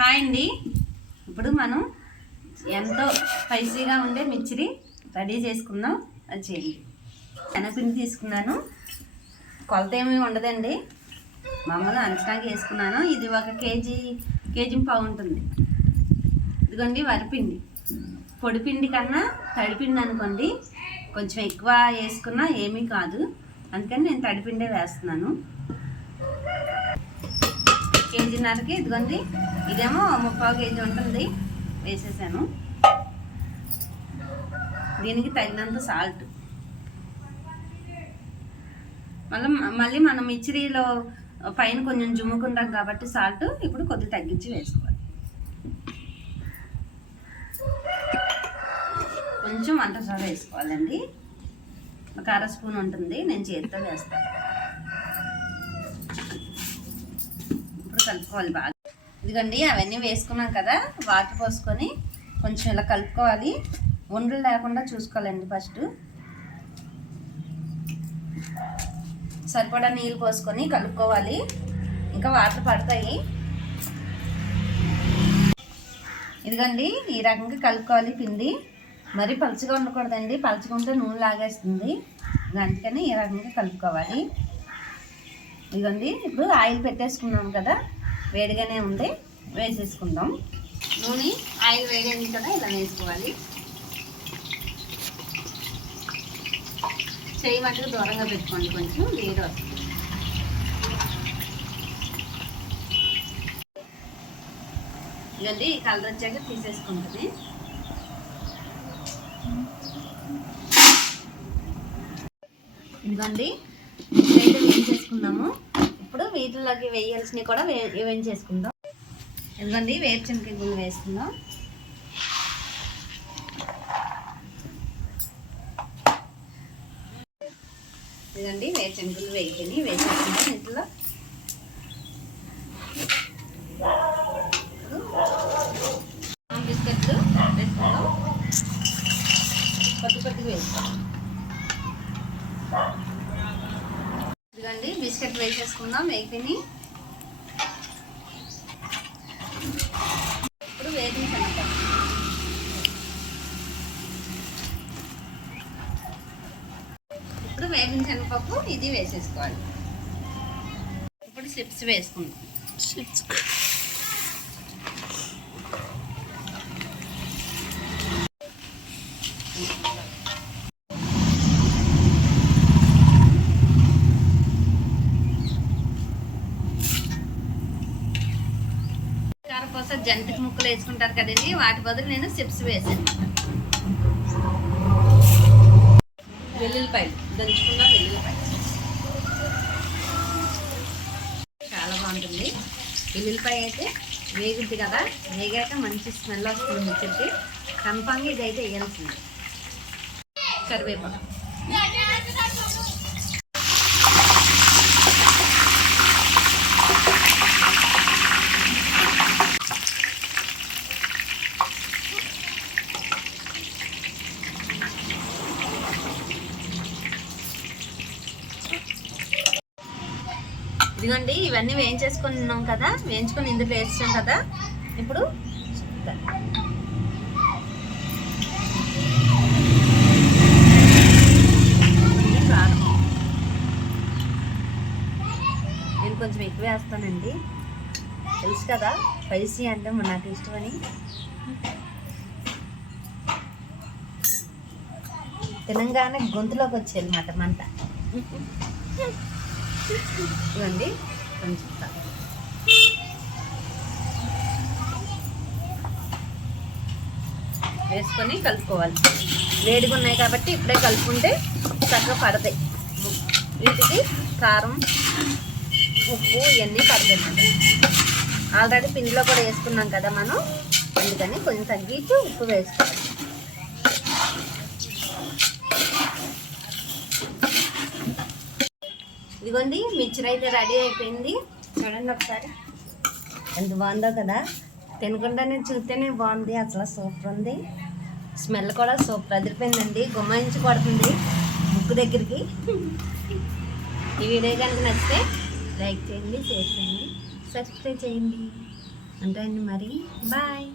Hi అండి. ఇప్పుడు మనం ఎంతో స్పైసీగా ఉండే మిర్చిని రెడీ చేసుకుందాం. అది చేయండి. శనగపిండి తీసుకున్నాను. కొలత ఏమీ ఉండదండి, మామూలుగా అంచనాకి వేసుకున్నాను. ఇది ఒక కేజీ పావు ఉంటుంది. ఇదిగోండి వరిపిండి. పొడిపిండి కన్నా తడిపిండి అనుకోండి కొంచెం ఎక్కువ వేసుకున్నా ఏమీ కాదు, అందుకని నేను తడిపిండే వేస్తున్నాను. కేజీన్నరకి ఇదిగోండి, ఇదేమో 3/4 కేజీ ఉంటుంది, వేసేసాను. దీనికి తగినంత సాల్ట్. మళ్ళీ మనం మిర్చిలో పైన కొంచెం జుమ్ముకుంటాం కాబట్టి సాల్ట్ ఇప్పుడు కొద్దిగా తగ్గించి వేసుకోవాలి. కొంచెం వంట సోడా వేసుకోవాలండి, ఒక 1/2 స్పూన్ ఉంటుంది, నేను చేతితో వేస్తాను. ఇప్పుడు కలుపుకోవాలి బాగా. ఇదిగోండి అవన్నీ వేసుకున్నాం కదా, వాటర్ పోసుకొని కొంచెం ఇలా కలుపుకోవాలి. ఉండలు లేకుండా చూసుకోవాలండి. ఫస్ట్ సరిపడా నీళ్ళు పోసుకొని కలుపుకోవాలి, ఇంకా వాటర్ పడతాయి. ఇదిగోండి ఈ రకంగా కలుపుకోవాలి. పిండి మరీ పలుచగా ఉండకూడదండి, పలుచుకుంటే నూనె లాగేస్తుంది, అందుకని ఈ రకంగా కలుపుకోవాలి. ఇదిగోండి ఇప్పుడు ఆయిల్ పెట్టేసుకున్నాం కదా, వేడిగానే ఉంది, వేసేసుకుందాం. నూనె ఆయిల్ వేడైంది కదా, ఇలా వేసుకోవాలి. చెయ్యి మట్టుకు దూరంగా పెట్టుకోండి, కొంచెం వేడి వస్తుంది. ఇదండి ఈ కలర్ వచ్చాక తీసేసుకుంటుంది. ఇదిగోండి అయితే వేయించేసుకుందాము. ఇప్పుడు వీటిలోకి వేయాల్సినవి కూడా వేయించేసుకుందాం. ఇదిగోండి వేరుశనగలు వేసుకుందాం. ఇదిగోండి వేరుశనగలు వేసుకుందాం. ఇంట్లో బిస్కెట్లు వేసుకుందాం, కొద్దిగా వేసుకుందాం. ఇదిగోండి బిస్కెట్ వేసేసుకుందాం, వేగిని. ఇప్పుడు వేగిన శనగపప్పు. ఇప్పుడు వేగిన శనగపప్పు ఇది వేసేసుకోవాలి. ఇప్పుడు చిప్స్ వేసుకుందాం. కారపూస జంతికి ముక్కలు వేసుకుంటారు కదండి, వాటి బదులు నేను చిప్స్ వేసాను. వెల్లుల్లిపాయలు దంచుకున్న వెల్లుల్లిపాయలు చాలా బాగుంటుంది. వెల్లుల్లిపాయ అయితే వేగుద్ది కదా, వేగాక మంచి స్మెల్ వస్తుంది మిర్చికి. కన్ఫామ్గా ఇదైతే వేయాల్సింది. కరివేపాకు. ఇదిగోండి ఇవన్నీ వేయించేసుకున్నాం కదా, వేయించుకొని ఇందులో వేసాం కదా. ఇప్పుడు కారం నేను కొంచెం ఎక్కువ వేస్తానండి, తెలుసు కదా స్పైసీ అంటే నాకు ఇష్టమని. తెలంగాణ గొంతులోకి వచ్చేది అన్నమాట మంట. ఇవ్వండి కొంచెం వేసుకొని కలుపుకోవాలి. వేడిగా ఉన్నాయి కాబట్టి ఇప్పుడే కలుపుకుంటే చక్కగా పడతాయి. వీటికి కారం ఉప్పు ఇవన్నీ పడతాయి. ఆల్రెడీ పిండిలో కూడా వేసుకున్నాం కదా మనం, అందుకని కొంచెం తగ్గించి ఉప్పు వేసుకోవాలి. ఇదిగోండి మిర్చి అయితే రెడీ అయిపోయింది. చూడండి ఒకసారి ఎంత బాగుందో కదా, తినకుండానే చూస్తేనే బాగుంది, అసలు సూపర్ ఉంది. స్మెల్ కూడా సూపర్ అదిరిపోయిందండి, గుమ్మాయించి కొడుతుంది ముక్కు దగ్గరికి. ఈ వీడియో కనుక నచ్చితే లైక్ చేయండి, షేర్ చేయండి, సబ్స్క్రైబ్ చేయండి. ఉంటాయండి మరి. బాయ్.